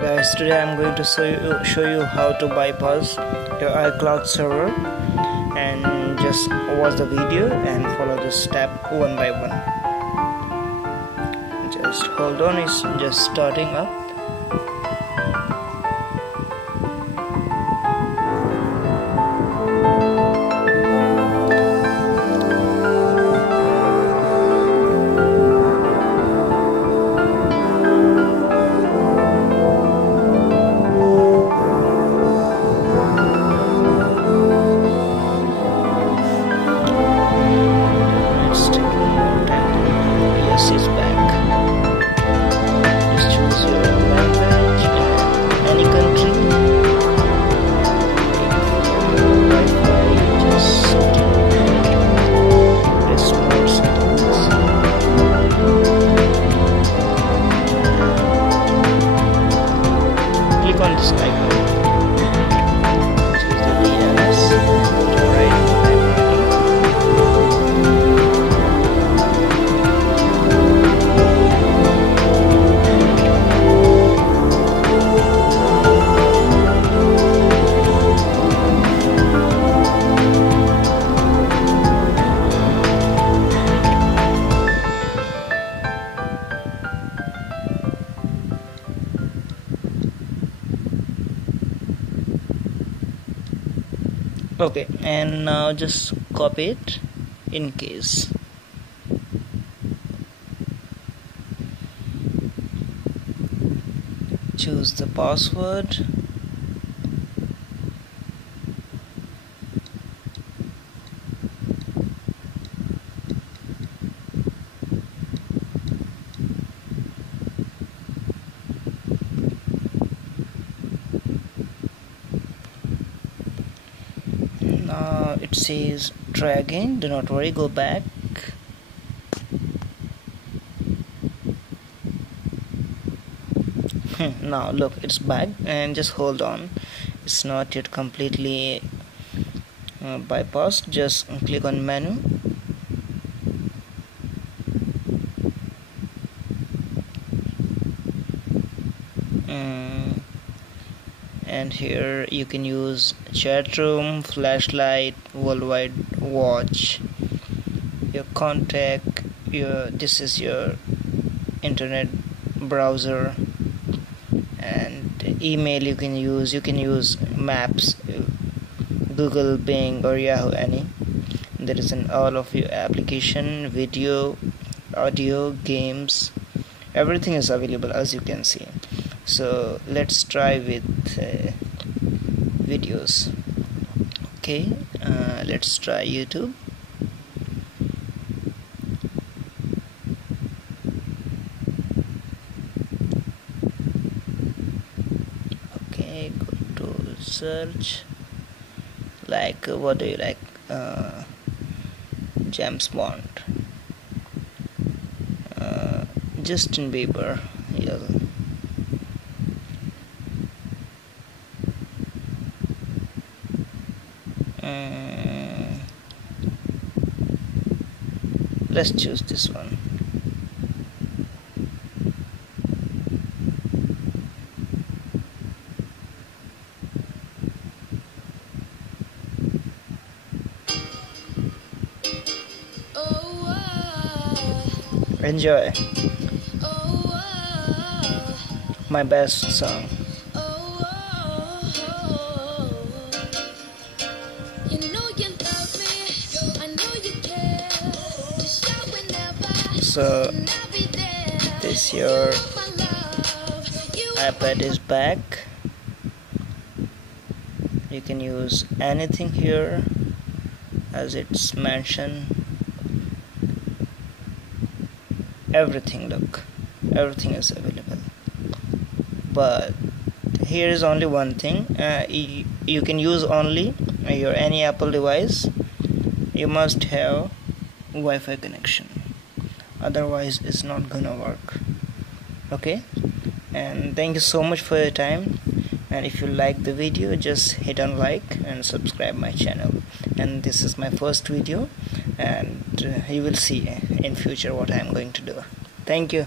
Guys, today I'm going to show you how to bypass your iCloud server, and just watch the video and follow the step one by one. Just hold on, it's just starting up. Is back. Just choose your language and any country. Wi-Fi, just press more settings. Click on this icon. Choose the DNS. Okay, and now just copy it in case. Choose the password. Now it says try again. Do not worry, go back. Now look, it's back, and just hold on, it's not yet completely bypassed. Just click on menu, and here you can use chat room, flashlight, worldwide watch, your contact, this is your internet browser, and email you can use maps, Google, Bing, or Yahoo, any. There is all of your application, video, audio, games, everything is available, as you can see. So let's try with videos. Okay, let's try YouTube. Okay, go to search. Like, what do you like? James Bond, Justin Bieber, yeah. Let's choose this one. Enjoy. My best song. So this your iPad is back. You can use anything here, as it's mentioned. Everything, look, everything is available. But here is only one thing. You can use only your any Apple device. You must have Wi-Fi connection, otherwise it's not gonna work. Okay, and thank you so much for your time, and if you like the video, just hit on like and subscribe my channel. And this is my first video, and you will see in future what I am going to do. Thank you.